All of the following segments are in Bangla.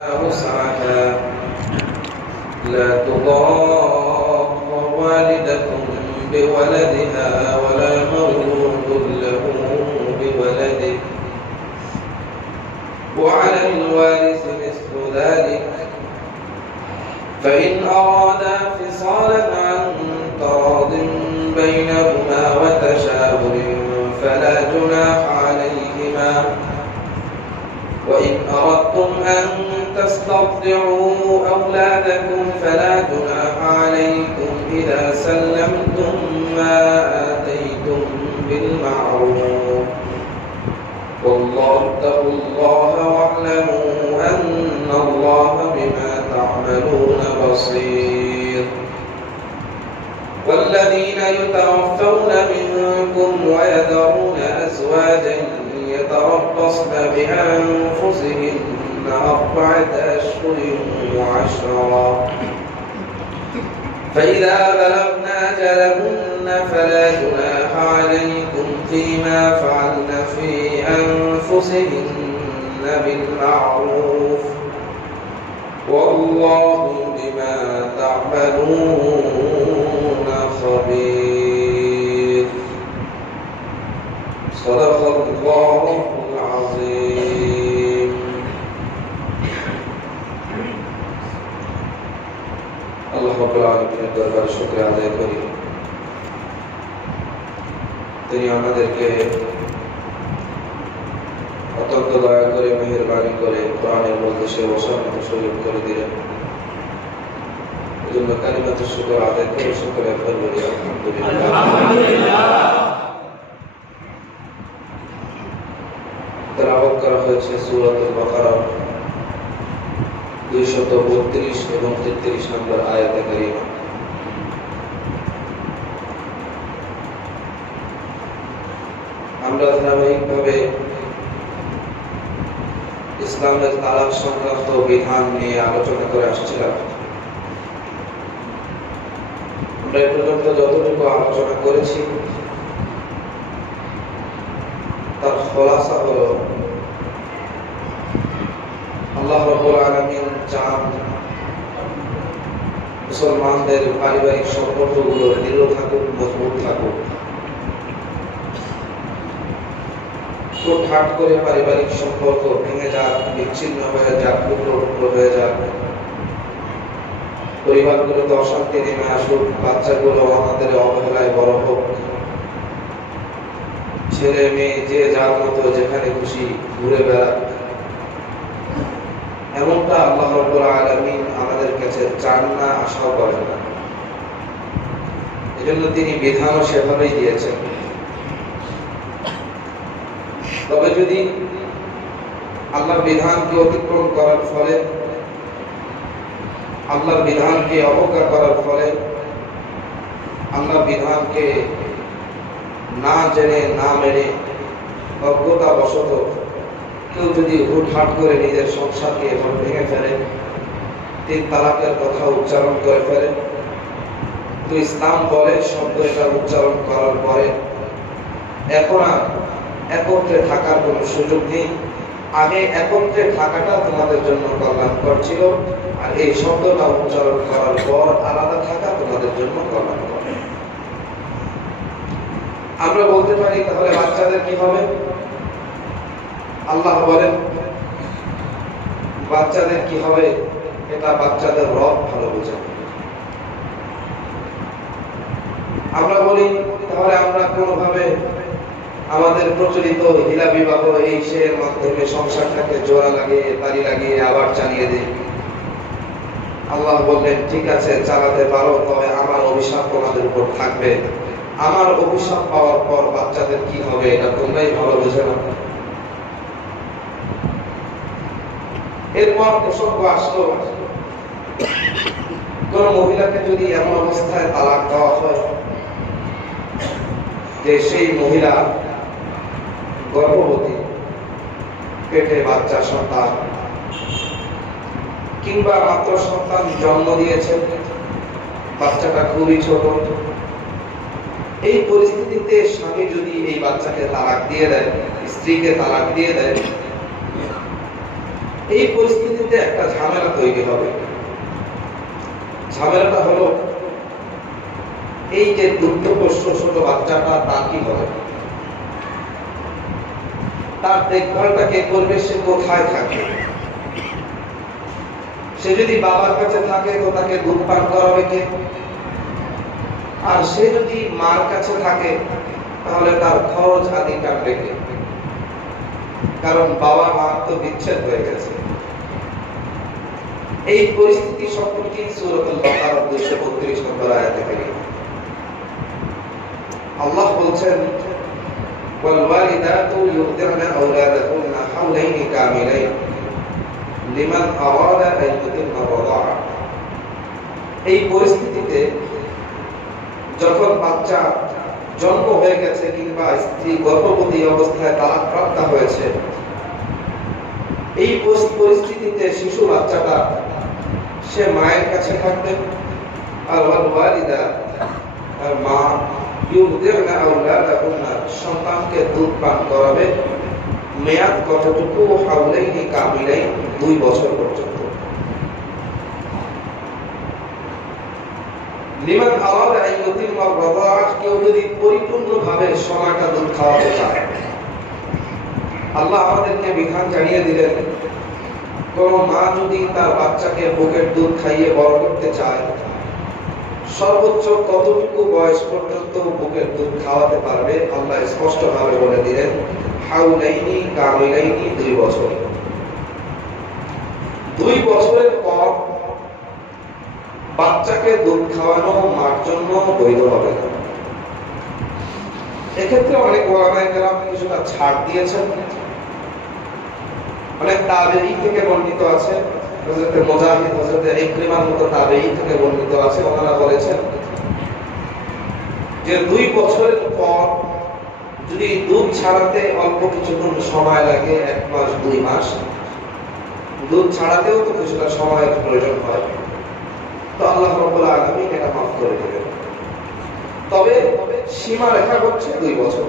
وسعها لا تضار والدة بولدها ولا مولود له بولده وعلى الوارث مثل ذلك فإن أرادا فصالا عن تراض بينهما وتشاور فلا جناح عليهما وإن أردتم أن تسترضعوا أولادكم فلا جناح عليكم إذا سلمتم ما آتيتم بالمعروف والله اتقوا الله واعلموا أن الله بما تعملون بصير والذين يتوفون منكم ويذرون أزواجا يتربصن بأنفسهن 4 أشهر وعشرا فإذا بلغن أجلهن فلا جناح عليكم فيما فعلن في أنفسهن بالمعروف والله بما تعملون خبير صدق الله العظيم আল্লাহ রাব্বুল আলামিনের দরবারে শুকরিয়া আদায় করি তিনি আমাদেরকে অত্যন্ত দয়া করে মেহেরবানি করে কোরআনের মধ্যে সে বসার মতো সুযোগ করে দিলেন এজন্য কালিমাতুশ শুকর আদায় করে শুকরিয়া করব আলহামদুলিল্লাহ তেলাওয়াত করা হয়েছে সূরাতুল বাকারা 232 এবং 33 নম্বর আয়াতে কারিমা আমরা ধারাবাহিকভাবে ইসলামের তালাক সংক্রান্ত বিধান নিয়ে আলোচনা করে আসছিলাম আমরা এই পর্যন্ত যতটুকু আলোচনা করেছি তার খোলাসা হলো আল্লাহ রাব্বুল আলামিন চান মুসলমানদের পারিবারিক সম্পর্কগুলো দৃঢ় থাকুক মজবুত থাকুক হুটহাট করে পারিবারিক সম্পর্ক ভেঙে যাক বিচ্ছিন্ন হয়ে যাক টুকরো টুকরো হয়ে যাক পরিবারগুলোতে অশান্তি নেমে আসুক বাচ্চাগুলো আমাদের অবহেলায় বড় হোক ছেলে মেয়ে যে যার মতো যেখানে খুশি ঘুরে বেড়াক এমনটা আল্লাহ রাব্বুল আলামিন আমাদের কাছে চান না আশাও করেন না এজন্য তিনি বিধানও সেভাবেই দিয়েছেন তবে যদি আল্লাহর বিধানকে অতিক্রম করার ফলে আল্লাহর বিধানকে অবজ্ঞা করার ফলে আল্লাহর বিধানকে না জেনে না মেনে অজ্ঞতা বশত কেউ যদি হুটহাট করে নিজের সংসারকে এখন ভেঙে ফেলে 3 তালাকের কথা উচ্চারণ করে ফেলে তো ইসলাম বলে শব্দ এটা উচ্চারণ করার পরে এখন আর একত্রে থাকার কোনো সুযোগ নেই আগে একত্রে থাকাটা তোমাদের জন্য কল্যাণকর ছিল আর এই শব্দটা উচ্চারণ করার পর আলাদা থাকা তোমাদের জন্য কল্যাণকর আমরা বলতে পারি তাহলে বাচ্চাদের কি হবে আল্লাহ বলেন বাচ্চাদের কি হবে এটা বাচ্চাদের রব ভালো বোঝে আমরা বলি তাহলে আমরা কোনোভাবে আমাদের প্রচলিত হিলা বিবাহ এই সের মাধ্যমে সংসারটাকে জোড়া লাগিয়ে তালি লাগিয়ে আবার চালিয়ে দিই আল্লাহ বললেন ঠিক আছে চালাতে পারো তবে আমার অভিশাপ তোমাদের উপর থাকবে আমার অভিশাপ পাওয়ার পর বাচ্চাদের কি হবে এটা তোমরাই ভালো বোঝো না এরপর প্রসঙ্গ আসলো কোন মহিলাকে যদি এমন অবস্থায় তালাক দেওয়া হয় যে সেই মহিলা গর্ভবতী পেটে বাচ্চা সন্তান কিংবা মাত্র সন্তান জন্ম দিয়েছে বাচ্চাটা খুবই ছোট এই পরিস্থিতিতে স্বামী যদি এই বাচ্চাকে তালাক দিয়ে দেয় স্ত্রীকে তালাক দিয়ে দেয় এই পরিস্থিতিতে একটা তৈরি হবে। ঝামেলাটা হলো এই যে দুগ্ধপোষ্য ছোট বাচ্চাটা, তার কি হবে? তার দেখভালটা কে করবে? সে কোথায় থাকে? সে যদি বাবার কাছে থাকে তো তাকে দুধ পান করাবে কে? আর সে যদি মার কাছে থাকে তাহলে তার খরচ আদি কাটবে কে? কারণ বাবা মা তো বিচ্ছেদ হয়ে গেছে। এই পরিস্থিতি সম্পর্কে সূরাতুল বাকারার 232 নম্বর আয়াতে কারিমা আল্লাহ বলছেন, ওয়াল ওয়ালিদাতু ইউরদি'না আওলাদাহুন্না হাওলাইনি কামিলাইন লিমান আরাদা আন ইউতিম্মা রাদা'a। এই পরিস্থিতিতে যখন বাচ্চা জন্ম হয়ে গেছে কিংবা স্ত্রী গর্ভবতী অবস্থায় তালাক প্রাপ্ত হয়েছে, এই পরিস্থিতিতে শিশু বাচ্চাটা সে মায়ের কাছে থাকবে। আর ওয়াল ওয়ালিদা, আর মা ইউরদি'না আওলাদাহুন্না সন্তানকে দুধ পান করাবে। মেয়াদ কতটুকু? হাওলাইনি কামিলাইন, 2 বছর পর্যন্ত। লিমান আরাদা আন ইউতিম্মা রাদা'a, কেউ যদি পরিপূর্ণভাবে সময়টা দুধ খাওয়াতে চায়। আল্লাহ আমাদেরকে বিধান জানিয়ে দিলেন, কোন মা যদি তার বাচ্চাকে বুকের দুধ খাইয়ে বড় করতে চায়, সর্বোচ্চ কতটুকু বয়স পর্যন্ত বুকের দুধ খাওয়াতে পারবে? আল্লাহ স্পষ্টভাবে বলে দিলেন, হাওলাইনি কামিলাইনি, 2 বছর। 2 বছরের পর বাচ্চাকে দুধ খাওয়ানো মার জন্য বৈধ হবে না। এক্ষেত্রে অনেক ওলামায়ে কেরাম কিছুটা ছাড় দিয়েছেন। অনেক তাবেঈ থেকে বর্ণিত আছে, হযরত মুজাহিদ, হযরত ইকরিমার মতো তাবেঈ থেকে বর্ণিত আছে, ওনারা বলেছেন যে 2 বছরের পর যদি দুধ ছাড়াতে অল্প কিছুক্ষণ সময় লাগে, 1 মাস 2 মাস, দুধ ছাড়াতেও তো কিছুটা সময়ের প্রয়োজন হয়, তো আল্লাহ রাব্বুল আলামিন এটা মাফ করে দেবেন। তবে সীমা রেখা হচ্ছে 2 বছর।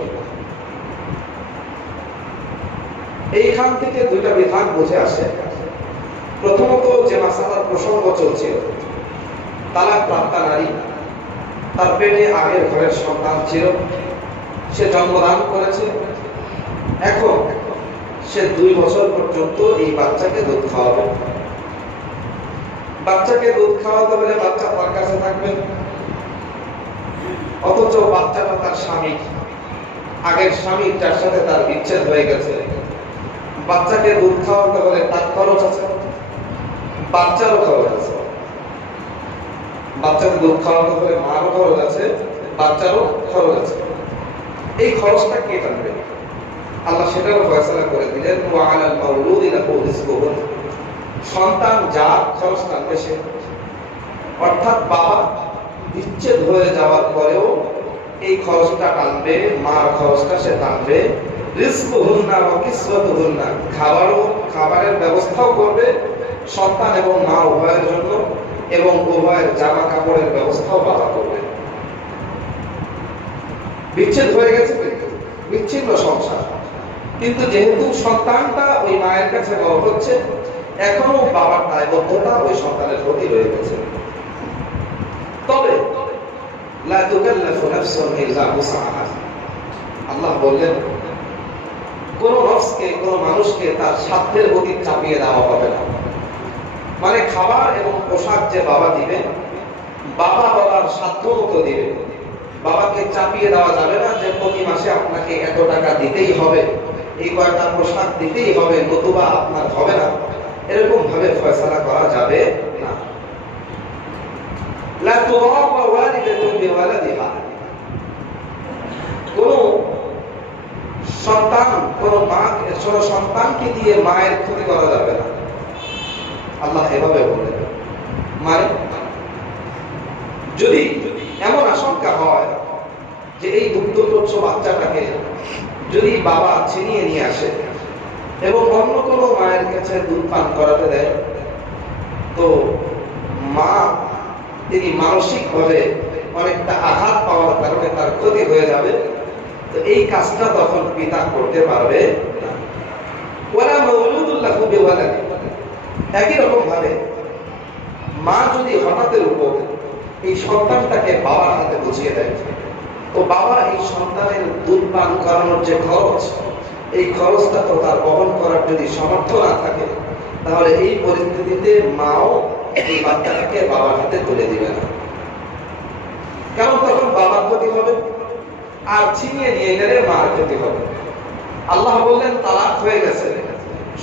এইখান থেকে 2টা বিধান বুঝে আসে। প্রথমত, যে মাসালার প্রসঙ্গ চলছিল, তালাক প্রাপ্তা নারী, তার পেটে আগের ঘরের সন্তান ছিল, সে জন্মদান করেছে, এখন সে 2 বছর পর্যন্ত এই বাচ্চাকে দুধ খাওয়াবে। বাচ্চাকে দুধ খাওয়াতে হলে বাচ্চা তার কাছে থাকবে, অথচ বাচ্চাটা তার স্বামী, আগের স্বামী যার সাথে তার বিচ্ছেদ হয়ে গেছে। বাচ্চাকে দুধ খাওয়াতে হলে তার খরচ আছে, বাচ্চারও খরচ আছে। বাচ্চাকে দুধ খাওয়াতে হলে মারও খরচ আছে, বাচ্চারও খরচ আছে। এই খরচটা কে টানবে? আল্লাহ সেটারও ফয়সালা করে দিলেন, ওয়া আলাল মাউলুদি লাহু রিজকুহুন, সন্তান যার খরচ টানবে সে। অর্থাৎ বাবা বিচ্ছেদ হয়ে যাওয়ার পরেও এই খরচটা টানবে, মার খরচটা সে টানবে। রিজকুহুন্না ওয়া কিসওয়াতুহুন্না, খাবারের ব্যবস্থাও করবে সন্তান এবং মা উভয়ের জন্য, এবং উভয়ের জামা কাপড়ের ব্যবস্থাও বাবা করবে। বিচ্ছেদ হয়ে গেছে, বিচ্ছিন্ন সংসার, কিন্তু যেহেতু সন্তানটা ওই মায়ের কাছে বড় হচ্ছে, এখনো বাবার দায়বদ্ধতা ওই সন্তানের প্রতি রয়ে গেছে। তবে লা তুকাল্লাফু নাফসুন ইল্লা উসআহা, আল্লাহ বললেন কোন নফসকে, কোন মানুষকে তার সাধ্যের গতি চাপিয়ে দেওয়া হবে না। মানে খাবার এবং পোশাক যে বাবা দিবে, বাবা বাবার সাধ্য মতো দিবে। বাবাকে চাপিয়ে দেওয়া যাবে না যে প্রতি মাসে আপনাকে এত টাকা দিতেই হবে, এই কয়টা পোশাক দিতেই হবে, নতুবা আপনার হবে না, এরকম ভাবে ফয়সালা করা যাবে না। লা তুরাবা ওয়ালিদাতুন বিওয়ালাদিহা, কোন সন্তান, কোন মা, কোন সন্তানকে দিয়ে মায়ের ক্ষতি করা যাবে না। আল্লাহ এভাবে বলেন। মানে যদি এমন আশঙ্কা হয় যে এই দুগ্ধপ্রচ্ছ বাচ্চাটাকে যদি বাবা ছিনিয়ে নিয়ে আসে এবং অন্য কোনো মায়ের কাছে দুধ পান করাতে দেয়, তো মা তিনি মানসিকভাবে অনেকটা আঘাত পাওয়ার কারণে তার ক্ষতি হয়ে যাবে, তো এই কাজটা তখন পিতা করতে পারবে না। ওয়ালা মাউলুদুন লাহু বিওয়ালাদি, একই রকম ভাবে মা যদি হঠাৎের উপর এই সন্তানটাকে বাবার হাতে বুঝিয়ে দেয়, তো বাবা এই সন্তানের দুধ পান করানোর যে খরচ, এই খরচটা তো তার বহন করার যদি সামর্থ্য না থাকে, তাহলে এই পরিস্থিতিতে মাও এই বাচ্চাটাকে বাবার হাতে তুলে দিবে না। কারণ তখন বাবার ক্ষতি হবে, আর ছিনিয়ে নিয়ে গেলে মার ক্ষতি হবে। আল্লাহ বললেন তালাক হয়ে গেছে,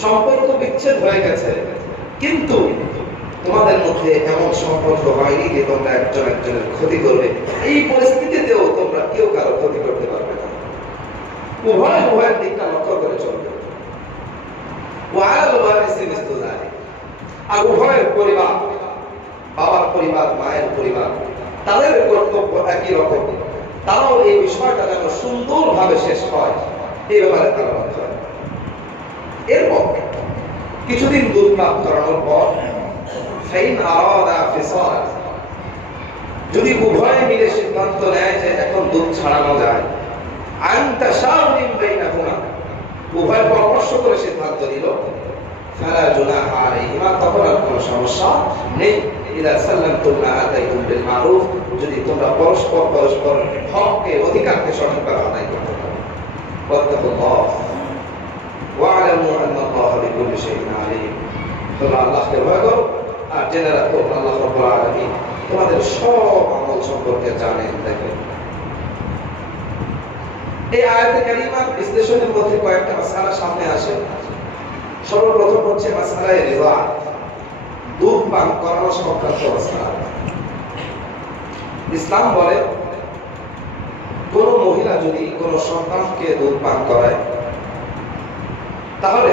সম্পর্ক বিচ্ছেদ হয়ে গেছে, কিন্তু তোমাদের মধ্যে এমন সম্পর্ক হয়নি যে তোমরা একজন একজনের ক্ষতি করবে। এই পরিস্থিতিতেও তোমরা কেউ কারো ক্ষতি করতে পারবে না। উভয়ের দিকটা লক্ষ্য করে চলবে। আর উভয়ের পরিবার, বাবার পরিবার, মায়ের পরিবার, তাদের কর্তব্য একই রকম। তারাও এই বিষয়টা যেন সুন্দরভাবে শেষ হয়, এই ব্যাপারে তারা লক্ষ্য করে। এরপর কিছুদিন দুধ পান করানোর পর যদি উভয়ে মিলে সিদ্ধান্ত নেয় যে এখন দুধ ছাড়ানো যায়, উভয় পরামর্শ করে সিদ্ধান্ত নিল, তখন আর কোনো সমস্যা নেই। যদি তোমরা পরস্পর হককে, অধিকারকে সঠিকভাবে আদায় করতে পারো। তোমরা আল্লাহকে ভয় করো, আর জেনে রাখো আল্লাহ রাব্বুল আলামিন তোমাদের সব আমল সম্পর্কে জানেন, দেখেন। এই আয়াতে কারিমার বিশ্লেষণের মধ্যে কয়েকটা মাসআলা সামনে আসে। সর্বপ্রথম হচ্ছে মাসআলায়ে রিযা, দুধ পান করানো সংক্রান্ত মাসআলা। ইসলাম বলে কোন মহিলা যদি কোন সন্তানকে দুধ পান করায়, তাহলে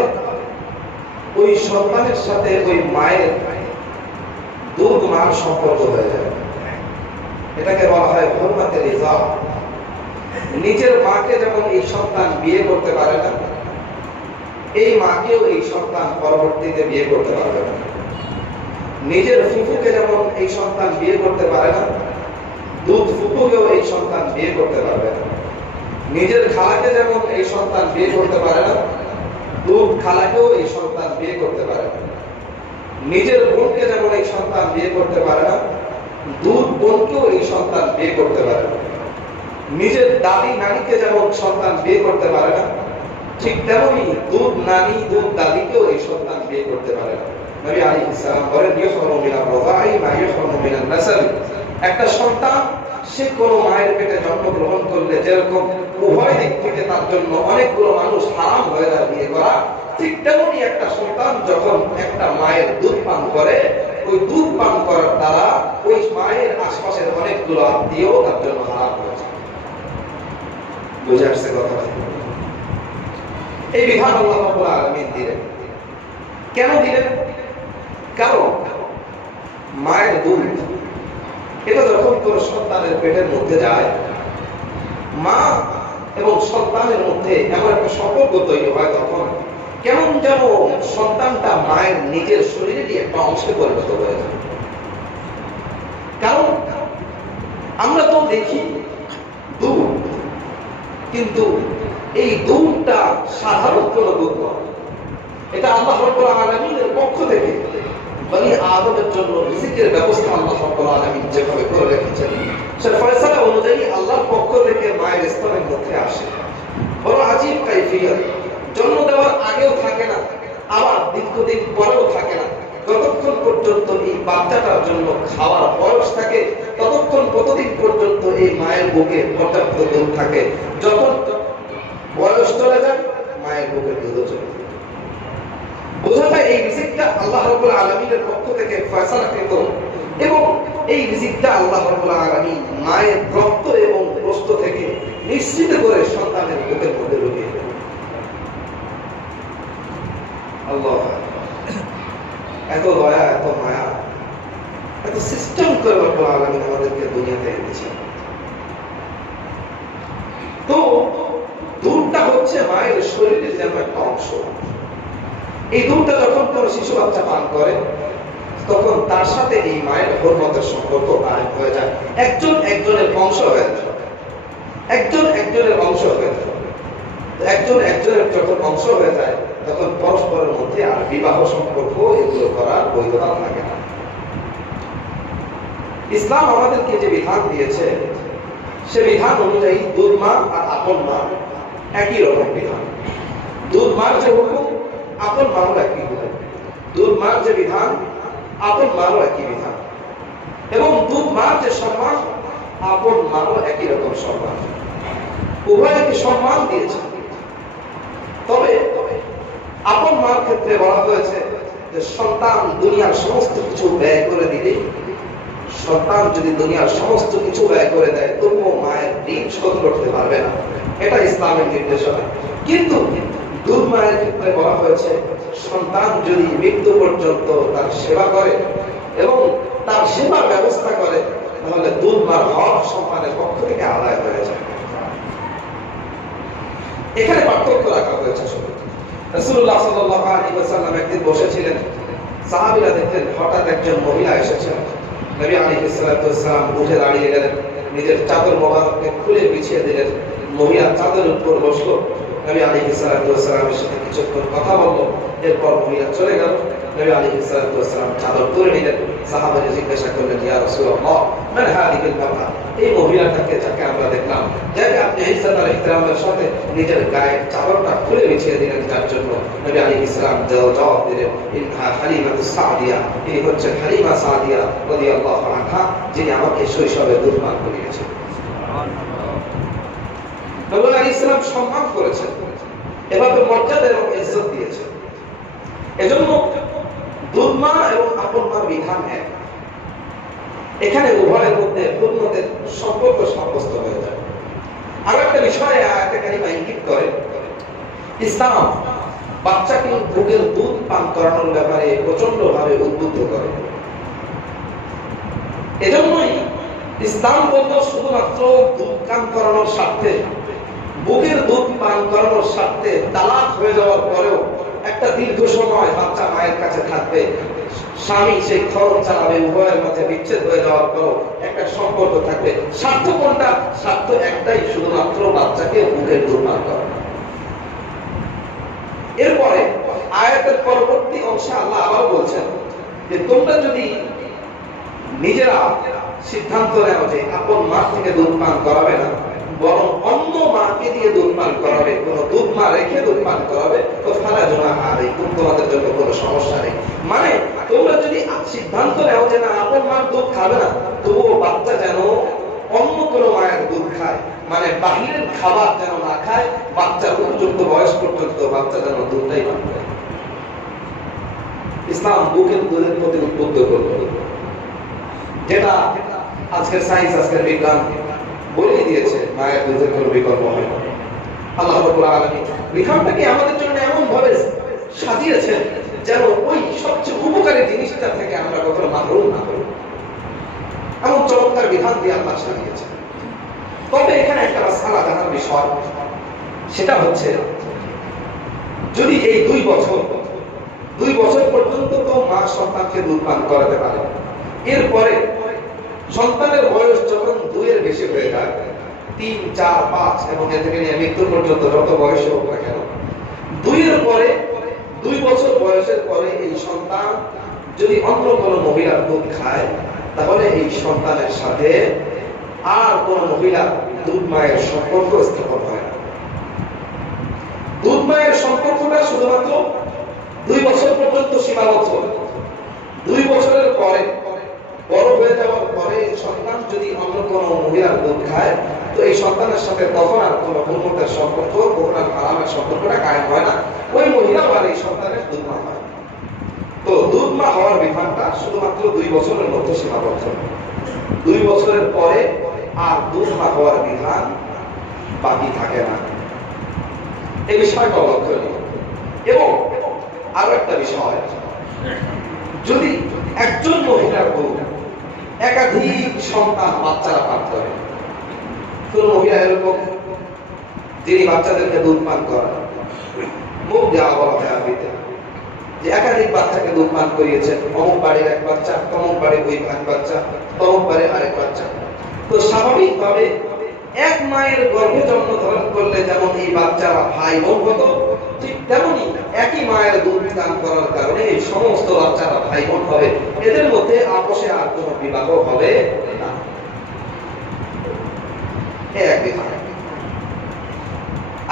ওই সন্তানের সাথে ওই মায়ের দুধ মার সম্পর্ক হয়ে যায়। এটাকে বলা হয় হুরমাতে রিযা। নিজের মাকে যেমন এই সন্তান বিয়ে করতে পারে না, এই মাকেও এই সন্তান পরবর্তীতে বিয়ে করতে পারবে না। নিজের ফুফুকে যেমন এই সন্তান বিয়ে করতে পারে না, দুধ ফুফুকেও এই সন্তান বিয়ে করতে পারবে না। নিজের খালাকে যেমন এই সন্তান বিয়ে করতে পারে না, দুধ খালাকেও এই সন্তান বিয়ে করতে পারে না। নিজের বোনকে যেমন এই সন্তান বিয়ে করতে পারে না, দুধ বোনকেও এই সন্তান বিয়ে করতে পারে না। নিজের দাদি নানিকে যেমন সন্তান বিয়ে করতে পারে না, ঠিক তেমনই দুধ নানি, দুধ দাদিকেও এই সন্তান বিয়ে করতে পারে না। নবী আলাইহিস সালাম বলেন, ইউহরামু মিনার রাযাই মা ইউহরামু মিনান নাসাল। একটা সন্তান সে কোন মায়ের পেটে জন্মগ্রহণ করলে যেরকম উভয় দিক থেকে তার জন্য অনেকগুলো মানুষ হারাম হয়ে যায় বিয়ে করা, ঠিক তেমনি একটা সন্তান যখন একটা মায়ের দুধ পান করে, ওই দুধ পান করার দ্বারা ওই মায়ের আশপাশের অনেকগুলো আত্মীয় তার জন্য হারাম হয়ে যায়। বুঝে আসছে কথা? এই বিধান আল্লাহ রাব্বুল আলামিন দিলেন। কেন দিলেন? কারণ মায়ের দুধ এটা যখন কোন সন্তানের পেটের মধ্যে যায়, মা এবং সন্তানের মধ্যে এমন একটা সম্পর্ক তৈরি হয়, তখন কেমন যেন সন্তানটা মায়ের নিজের শরীরেরই একটা অংশে পরিণত হয়ে যায়। কারণ আমরা তো দেখি দুধ, কিন্তু এই দুধটা সাধারণ কোন দুধ নয়। এটা আল্লাহ রাব্বুল আলামিনের পক্ষ থেকে বনি আদমের জন্য রিজিকের ব্যবস্থা আল্লাহ রাব্বুল আলামিন যেভাবে করে রেখেছেন, সেই ফয়সালা অনুযায়ী আল্লাহর পক্ষ থেকে মায়ের স্তনের মধ্যে আসে। বড় আজীব কাইফিয়ত। জন্ম দেওয়ার আগেও থাকে না, আবার দীর্ঘদিন পরেও থাকে না। যতক্ষণ পর্যন্ত এই বাচ্চাটার জন্য খাওয়ার বয়স থাকে, ততক্ষণ কতদিন পর্যন্ত এই মায়ের বুকে পর্যাপ্ত দুধ থাকে। যখন বয়স চলে যায়, মায়ের বুকের দুধ চলে যায়। বোঝা যায় এই রিজিকটা আল্লাহ রাব্বুল আলামিনের পক্ষ থেকে ফয়সালাকৃত, এবং এই রিজিকটা আল্লাহ রাব্বুল আলামিন মায়ের রক্ত এবং গোশত থেকে নিশ্চিত করে সন্তানের বুকের মধ্যে ঢুকিয়ে দেন। আল্লাহ এত দয়া, এত মায়া, এত সিস্টেম করে রব্বুল আলামিন আমাদেরকে দুনিয়াতে এনেছেন। তো দুধটা হচ্ছে মায়ের শরীরের যেন একটা অংশ। এই দুধটা যখন কোন শিশু বাচ্চা পান করে, তখন তার সাথে এই মায়ের হুরমতের সম্পর্ক কায়েম হয়ে যায়। একজন একজনের অংশ হয়ে যায়, একজন একজনের অংশ হয়ে যায়। একজন একজনের যখন অংশ হয়ে যায়, তখন পরস্পরের মধ্যে আর বিবাহ সম্পর্ক এগুলো করার বৈধতা থাকে না। ইসলাম আমাদেরকে যে বিধান দিয়েছে সে বিধান অনুযায়ী দুধ মা আর আপন মা একই রকম বিধান। দুধ মার যে হুকুম আপন মারও একই হুকুম, দুধ মার যে বিধান আপন মারও একই বিধান, এবং দুধ মার যে সম্মান আপন মারও একই রকম সম্মান। উভয়কে সম্মান দিয়েছে। তবে আপন মার ক্ষেত্রে বলা হয়েছে যে সন্তান দুনিয়ার সমস্ত কিছু ব্যয় করে দিলে, সন্তান যদি দুনিয়ার সমস্ত কিছু ব্যয় করে দেয় তবুও মায়ের ঋণ শোধ করতে পারবে না, এটা ইসলামের নির্দেশনা। কিন্তু দুধ মায়ের ক্ষেত্রে বলা হয়েছে সন্তান যদি মৃত্যু পর্যন্ত তার সেবা করে এবং তার সেবার ব্যবস্থা করে তাহলে দুধ মার হক সন্তানের পক্ষ থেকে আদায় হয়ে যায়। এখানে পার্থক্য রাখা হয়েছে। রাসূলুল্লাহ সাল্লাল্লাহু আলাইহি ওয়াসাল্লাম একদিন বসেছিলেন, সাহাবীরা দেখলেন হঠাৎ একজন মহিলা এসেছেন। নবী আলাইহিস সালাতু ওয়াস সালাম উঠে দাঁড়িয়ে গেলেন, নিজের চাদর মোবারককে খুলে বিছিয়ে দিলেন, মহিলা চাদরের উপর বসলো। নবী আলাইহিস সালাতু ওয়াস সালামের সাথে কিছুক্ষণ কথা বললো, এরপর মহিলা চলে গেল। নবী আলাইহিস সালাতু ওয়াস সালাম চাদর তুলে নিলেন। সাহাবারা জিজ্ঞাসা করলেন, ইয়া রাসূলুল্লাহ মান হাদিহিল মারআ, এই মহিলাটাকে যাকে আমরা দেখলাম, যাকে আপনি ইজ্জত আর ইহতিরামের সাথে নিজের গায়ের চাদরটা খুলে বিছিয়ে দিলেন, তার জন্য নবী আলাইহিস সালাম জবাব দিলেন, ইনহা হালিমাতুস সাদিয়া, এই হচ্ছে হালিমা সাদিয়া রাদিয়াল্লাহু আনহা, যিনি আমাকে শৈশবে দুধ পান করিয়েছেন। নবী আলাইহিস সালাম সম্মান করেছেন, এভাবে মর্যাদা এবং ইজ্জত দিয়েছেন। এজন্য দুধ মা এবং আপন মার বিধান এক। এখানে উভয়ের মধ্যে পূর্ণদের সম্পর্ক সাব্যস্ত হয়ে যায়। আর একটা বিষয়ে আয়াতে কারিমা ইঙ্গিত করে, ইসলাম বাচ্চাকে বুকের দুধ পান করানোর ব্যাপারে প্রচন্ড ভাবে উদ্বুদ্ধ করে। এজন্যই ইসলাম বলতো শুধুমাত্র দুধ পান করানোর স্বার্থে, বুকের দুধ পান করানোর স্বার্থে তালাক হয়ে যাওয়ার পরেও একটা দীর্ঘ সময় বাচ্চা মায়ের কাছে থাকবে, স্বামী সেই খরচ চালাবে, উভয়ের মাঝে বিচ্ছেদ হয়ে যাওয়ার পর একটা সম্পর্ক থাকবে। স্বার্থ কোনটা? স্বার্থ একটাই, শুধুমাত্র বাচ্চাকে বুকের দুধ পান করানো। এরপরে আয়াতের পরবর্তী অংশে আল্লাহ আবার বলছেন যে তোমরা যদি নিজেরা সিদ্ধান্ত নাও যে আপন মা থেকে দুধ পান করাবে না, বরং অন্য মাকে দিয়ে দুধ পান করাবে, কোন দুধ মা রেখে দুধ পান করাবে, তো ফালা জুনাহ আলাইকুম, তোমাদের জন্য কোনো সমস্যা নেই। মানে তোমরা যদি সিদ্ধান্ত নাও যে না আপন মার দুধ খাবে না, তবুও বাচ্চা যেন অন্য কোনো মায়ের দুধ খায়, মানে বাহিরের খাবার যেন না খায়, বাচ্চার উপযুক্ত বয়স পর্যন্ত বাচ্চা যেন দুধটাই পান করে। ইসলাম বুকের দুধের প্রতি উদ্বুদ্ধ করবে, যেটা আজকের সায়েন্স, আজকের বিজ্ঞান বলে দিয়েছে মায়ের দুধের কোনো বিকল্প হয় না। আল্লাহ রাব্বুল আলামিন বিধানটাকে আমাদের জন্য এমন ভাবে সাজিয়েছেন যেন ওই সবচেয়ে উপকারী জিনিসটা থেকে আমরা কখনো মাহরুম না হই, এমন চমৎকার বিধান দিয়ে আল্লাহ সাজিয়েছেন। তবে এখানে একটা মাসআলা জানার বিষয়, সেটা হচ্ছে যদি এই 2 বছর পর্যন্ত তো মা সন্তানকে দুধ পান করাতে পারে, এরপরে সন্তানের বয়স যখন 2 এর বেশি হয়ে যায়, 3, 4, 5 এবং এ থেকে নিয়ে মৃত্যু পর্যন্ত যত বয়স হোক না কেন, 2 এর পরে 2 বছর বয়সের পরে এই সন্তান যদি অন্য কোনো মহিলার দুধ খায়, তাহলে এই সন্তানের সাথে আর কোন মহিলা দুধ মায়ের সম্পর্ক স্থাপন হয় না। দুধ মায়ের সম্পর্কটা শুধুমাত্র 2 বছর পর্যন্ত সীমাবদ্ধ। 2 বছরের পরে বড় হয়ে যাওয়ার পরে সন্তান যদি অন্য কোনো মহিলার দুধ খায়, তো এই সন্তানের সাথে তখন আর কোনো হুরমতের সম্পর্ক, কখনো হারামের সম্পর্কটা কায়েম হয় না, ওই মহিলা আর এই সন্তানের দুধ মা হয়। তো দুধ মা হওয়ার বিধানটা শুধুমাত্র 2 বছরের মধ্যে সীমাবদ্ধ। 2 বছরের পরে আর দুধ মা হওয়ার বিধান বাকি থাকে না। এই বিষয়টা লক্ষণীয়। এবং আরো একটা বিষয়, যদি একজন মহিলার বউ একাধিক সন্তান বাচ্চারা পান করে, কোন মহিলা এরকম যিনি বাচ্চাদেরকে দুধ পান করেন, মুখ দেওয়া বলা হয় আরবিতে, যে একাধিক বাচ্চাকে দুধ পান করিয়েছেন, অমুক বাড়ির এক বাচ্চা, তমুক বাড়ির ওই এক বাচ্চা, তমুক বাড়ির আরেক বাচ্চা, তো স্বাভাবিকভাবে এক মায়ের গর্ভে জন্ম ধারণ করলে যেমন এই বাচ্চারা ভাই বোন হতো, ঠিক তেমনি একই মায়ের দুধ দান করার কারণে এই সমস্ত বাচ্চারা ভাই বোন হবে, এদের মধ্যে আপোষে আর কোনো বিবাহ হবে না। এক বিধান।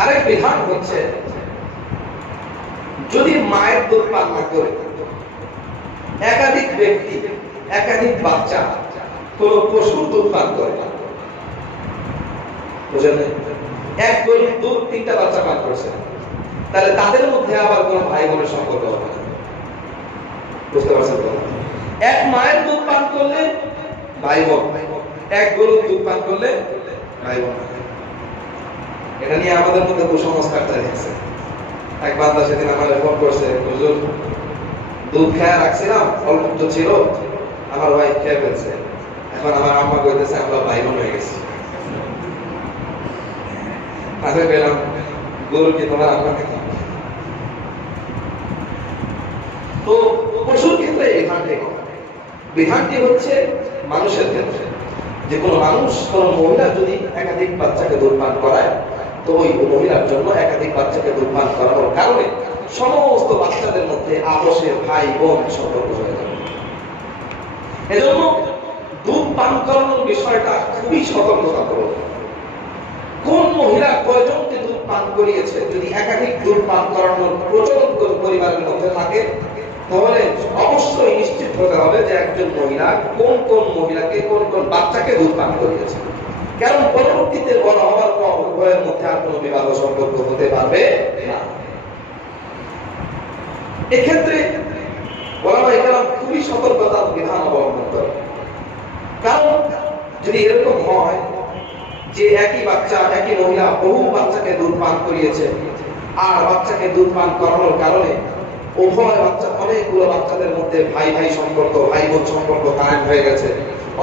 আরেক বিধান হচ্ছে, যদি মায়ের দুধ পান না করে একাধিক ব্যক্তি, একাধিক বাচ্চা কোন পশুর দুধ পান করে, বুঝলেন, এক গরুর দুধ 3টা বাচ্চা পান করছে, তাহলে তাদের মধ্যে আবার কোন ভাই বোনের সম্পর্ক হবে না। বুঝতে পারছেন তো? এক মায়ের দুধ পান করলে ভাই বোন, এক গরুর দুধ পান করলে ভাই বোন। এটা নিয়ে আমাদের মধ্যে কুসংস্কার জারি আছে। এক বান্দা সেদিন আমাদের ফোন করছে, হুজুর দুধ খেয়ে রাখছিলাম, অল্প তো ছিল, আমার ভাই খেয়ে ফেলছে, এখন আমার আম্মা কইতেছে আমরা ভাই বোন হয়ে গেছি। আগে পেলাম গরু কি তোমার আম্মাকে খাও? তো পশুর ক্ষেত্রে এই বিধানটি হচ্ছে মানুষের ক্ষেত্রে, যে কোনো মানুষ, কোনো মহিলা যদি একাধিক বাচ্চাকে দুধ পান করায়, তো ওই মহিলার জন্য একাধিক বাচ্চাকে দুধ পান করানোর কারণে সমস্ত বাচ্চাদের মধ্যে আপোষে ভাই বোন সম্পর্ক হয়ে যাবে। এজন্য দুধ পান করানোর বিষয়টা খুবই সতর্কতা করবে। কোন মহিলা কয়জনকে দুধ পান করিয়েছে, যদি একাধিক দুধ পান করানোর প্রচলন পরিবারের মধ্যে থাকে, তাহলে অবশ্যই নিশ্চিত হতে হবে যে একজন মহিলা কোন কোন মহিলাকে, কোন কোন বাচ্চাকে দুধ পান করিয়েছে। কারণ পরবর্তীতে বড় হওয়ার পর উভয়ের মধ্যে আর কোনো বিবাহ সম্পর্ক হতে পারবে না। এক্ষেত্রে ওলামায়ে কেরাম খুবই সতর্কতার বিধান অবলম্বন করে। কারণ যদি এরকম হয় যে একই বাচ্চা, একই মহিলা বহু বাচ্চাকে দুধ পান করিয়েছে, আর বাচ্চাকে দুধ পান করানোর কারণে উভয় বাচ্চা, অনেকগুলো বাচ্চাদের মধ্যে ভাই ভাই সম্পর্ক, ভাই বোন সম্পর্ক কায়েম হয়ে গেছে,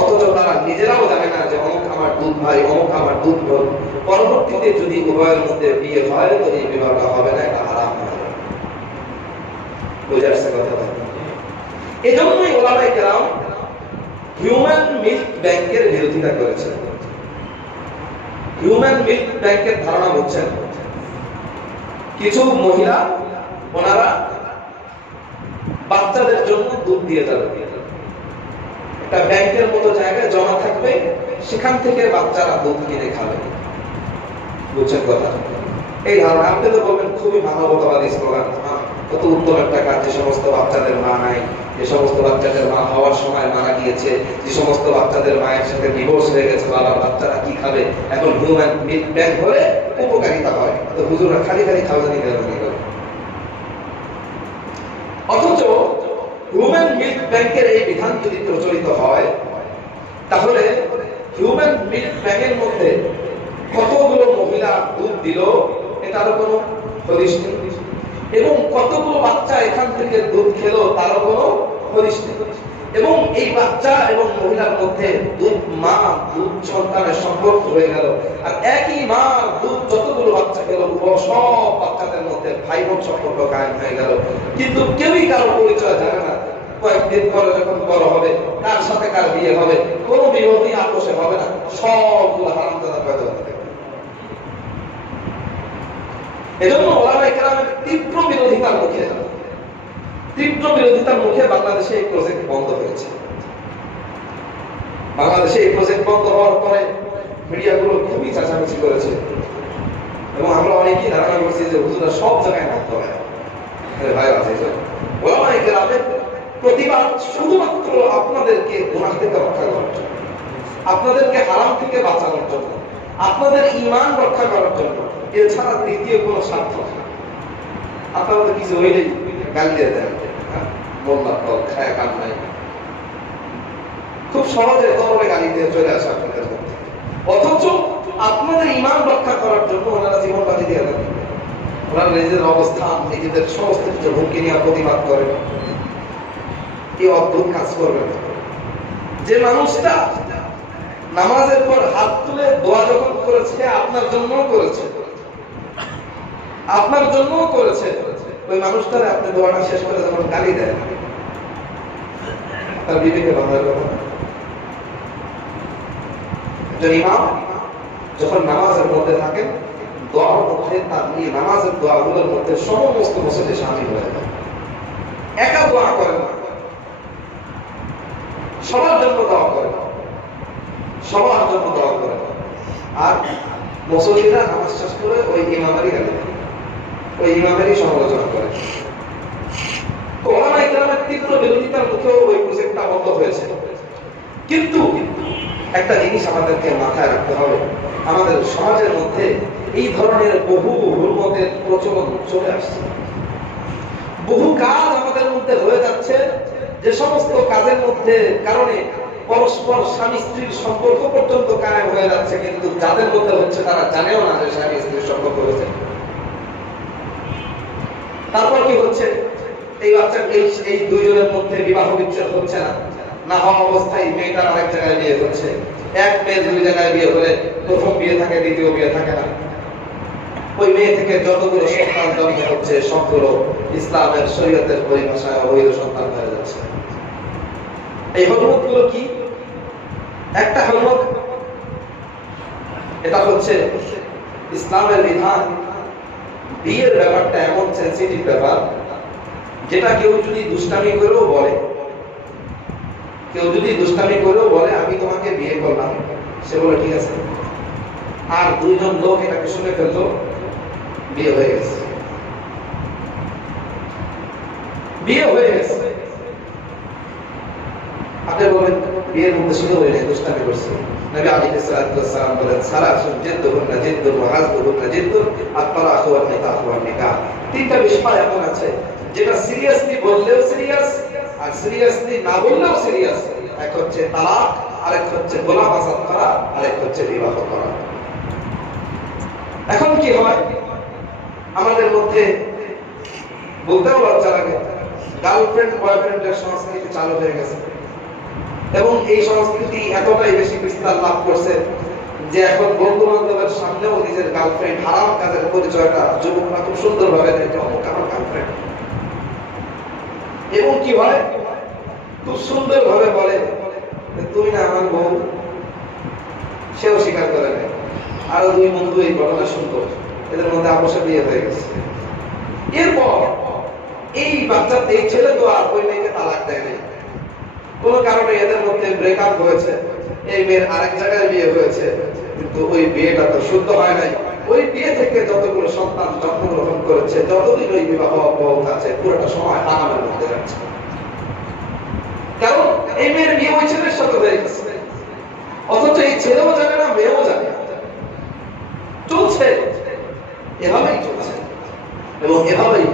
অথচ তারা নিজেরাও জানে না যে অমুক আমার দুধ ভাই, অমুক আমার দুধ বোন, পরবর্তীতে যদি উভয়ের মধ্যে বিয়ে হয় তো এই বিবাহটা হবে না, এটা হারাম হয়ে যাবে। বুঝে আসছে কথাটা? এজন্যই ওলামায়ে কেরাম হিউম্যান মিল্ক ব্যাংকের বিরোধিতা করেছেন। হিউম্যান মিল্ক ব্যাংকের ধারণা হচ্ছে, কিছু মহিলা ওনারা বাচ্চাদের জন্য দুধ দিয়ে যাবে, একটা ব্যাংকের মতো জায়গায় জমা থাকবে, সেখান থেকে বাচ্চারা দুধ কিনে খাবে। বুঝছেন কথা? এই ধারণা। আপনি তো বলবেন খুবই মানবতাবাদী স্লোগান, কত উত্তম একটা কাজ। যে সমস্ত বাচ্চাদের মা নাই, যে সমস্ত বাচ্চাদের মা হওয়ার সময় মারা গিয়েছে, যে সমস্ত বাচ্চাদের মায়ের সাথে ডিভোর্স হয়ে গেছে, বাবার বাচ্চারা কি খাবে? এখন হিউম্যান মিল্ক ব্যাংক হলে উপকারিতা হয়, তো হুজুররা খালি খালি খাওয়াজানি করে। অথচ হিউম্যান মিল্ক ব্যাংকের এই বিধান যদি প্রচলিত হয়, তাহলে হিউম্যান মিল্ক ব্যাংকের মধ্যে কতগুলো মহিলা দুধ দিল এটারও কোনো হদিস নেই, এবং কতগুলো বাচ্চা এখান থেকে দুধ খেলো তারও কোনো হদিস নেই। এবং এই বাচ্চা এবং মহিলার মধ্যে দুধ মা দুধ সন্তানের সম্পর্ক হয়ে গেল, আর একই মা দুধ যতগুলো বাচ্চা খেলো সব বাচ্চাদের মধ্যে ভাই বোন সম্পর্ক কায়েম হয়ে গেল। কিন্তু কেউই কারো পরিচয় জানে না, কয়েকদিন পরে যখন বড় হবে কার সাথে কার বিয়ে হবে, কোনো বিরোধী আপোষে হবে না, সবগুলো হারামজাদা পয়দা হতে থাকবে। এজন্য ওলামায়ে কেরামের তীব্র বিরোধিতার মুখে বাংলাদেশে এই প্রজেক্ট বন্ধ হয়েছে। বাংলাদেশে এই প্রজেক্ট বন্ধ হওয়ার পরে মিডিয়াগুলো খুবই চাচামেচি করেছে, এবং আমরা অনেকেই ধারণা করছি যে হুজুরা সব জায়গায় থাকতে হয়। ভাই আছে ওলামায়ে কেরামের প্রতিবাদ শুধুমাত্র আপনাদেরকে গুনাহ থেকে রক্ষা করার জন্য, আপনাদেরকে হারাম থেকে বাঁচানোর জন্য, আপনাদের ঈমান রক্ষা করার জন্য, এছাড়া দ্বিতীয় কোনো স্বার্থ না। আপনাদের কিছু হইলেই গাল দিয়ে দেন, মোল্লা ফল খায় কাম নাই, খুব সহজে তরলে গালি দিয়ে চলে আসে আপনাদের মধ্যে। অথচ আপনাদের ঈমান রক্ষা করার জন্য ওনারা জীবন বাজি দিয়ে দেন, ওনারা নিজেদের অবস্থান, নিজেদের সমস্ত কিছু হুমকি নিয়ে প্রতিবাদ করেন। এই অদ্ভুত কাজ করবেন যে মানুষটা নামাজের পর হাত তুলে দোয়া যখন করেছে, আপনার জন্য করেছে, আপনার জন্য করেছে, ওই মানুষটারে আপনি দোয়াটা শেষ করে যখন গালি দেন, তার বিবেকে বাঁধার কথা। একজন ইমাম যখন নামাজের মধ্যে থাকেন, দোয়ার মধ্যে তার নিয়ে নামাজের দোয়াগুলোর মধ্যে সমস্ত মসজিদে শামিল হয়ে যায়। একা দোয়া করে না, সবার জন্য দোয়া করে, সবার জন্য দোয়া করে। আর মুসল্লিরা নামাজ শেষ করে ওই ইমামেরই গালি দেয়, ওই ইমামেরই সমালোচনা করে। ওলামায়ে কেরামের তীব্র বিরোধিতার মুখেও ওই প্রজেক্টটা বন্ধ হয়েছে। কিন্তু একটা জিনিস আমাদেরকে মাথায় রাখতে হবে, আমাদের সমাজের মধ্যে এই ধরনের বহু হুরমতের প্রচলন চলে আসছে। বহু কাজ আমাদের মধ্যে হয়ে যাচ্ছে, যে সমস্ত কাজের মধ্যে কারণে পরস্পর স্বামী স্ত্রীর সম্পর্ক পর্যন্ত কায়েম হয়ে যাচ্ছে, কিন্তু যাদের মধ্যে হচ্ছে তারা জানেও না যে স্বামী স্ত্রীর সম্পর্ক হয়েছে। তারপর কি হচ্ছে, এই বাচ্চা এই দুইজনের মধ্যে বিবাহ বিচ্ছেদ হচ্ছে না, না হওয়া অবস্থায় মেয়েটার আরেক জায়গায় বিয়ে হচ্ছে। এক মেয়ে দুই জায়গায় বিয়ে হলে প্রথম বিয়ে থাকে, দ্বিতীয় বিয়ে থাকে না। ওই মেয়ে থেকে যতগুলো সন্তান জন্ম হচ্ছে সবগুলো ইসলামের শরীয়তের পরিভাষায় অবৈধ সন্তান হয়ে যাচ্ছে। এই হরমত গুলো কি? একটা হরমত, এটা হচ্ছে ইসলামের বিধান। বিয়ের ব্যাপারটা এমন সেন্সিটিভ ব্যাপার, যেটা কেউ যদি দুষ্টামি করেও বলে, আমি তোমাকে বিয়ে করলাম, সে বলে ঠিক আছে, আর দুইজন লোক এটাকে শুনে ফেলতো, বিয়ে হয়ে গেছে, বিয়ে হয়ে গেছে। আপনি বলেন বিয়ের মধ্যে শুরু হয়ে যায় দুষ্টামি করছে। নবী আলাইহিস সালাম বলেন সালাসুন জিদ্দুহুন্না জিদ্দুন ওয়া হাজবুহুন্না জিদ্দুন আত-তালাকু ওয়ান নিকাহু ওয়ান নিকাহ। তিনটা বিষয় এমন আছে যেটা সিরিয়াসলি বললেও সিরিয়াস, আর সিরিয়াসলি না বললেও সিরিয়াস। এক হচ্ছে তালাক, আরেক হচ্ছে গোলাম আজাদ করা, আরেক হচ্ছে বিবাহ করা। এখন কি হয় আমাদের মধ্যে, বলতেও লজ্জা লাগে, গার্লফ্রেন্ড বয়ফ্রেন্ডের সংস্কৃতি চালু হয়ে গেছে। এবং এই সংস্কৃতি এতটাই বেশি বিস্তার লাভ করছে যে এখন বন্ধু বান্ধবের সামনেও নিজের গার্লফ্রেন্ড হারাম কাজের পরিচয়টা যুবকরা খুব সুন্দর ভাবে দেয়, অমুক আমার গার্লফ্রেন্ড। এবং কি হয়, খুব সুন্দর ভাবে বলে তুই না আমার বউ, সেও স্বীকার করে নেয়। আরো দুই বন্ধু এই ঘটনা শুনতো, এদের মধ্যে আপোষে বিয়ে হয়ে গেছে। এরপর এই বাচ্চা, এই ছেলে তো আর ওই মেয়েকে তালাক দেয় নাই, কোন কারণে এদের মধ্যে ব্রেকআপ হয়েছে, এই মেয়ের আরেক জায়গায় বিয়ে হয়েছে, কিন্তু ওই বিয়েটা তো শুদ্ধ হয় নাই। ওই বিয়ে থেকে যতগুলো সন্তান জন্মগ্রহণ করেছে, যতদিন ওই বিবাহ অব্যাহত আছে, পুরোটা সময় হারামের মধ্যে যাচ্ছে। কারণ এই মেয়ের বিয়ে ওই ছেলের সাথে হয়ে গেছে, অথচ এই ছেলেও জানে না, মেয়েও জানে না। চলছে, এভাবেই চলছে। এবং এভাবেই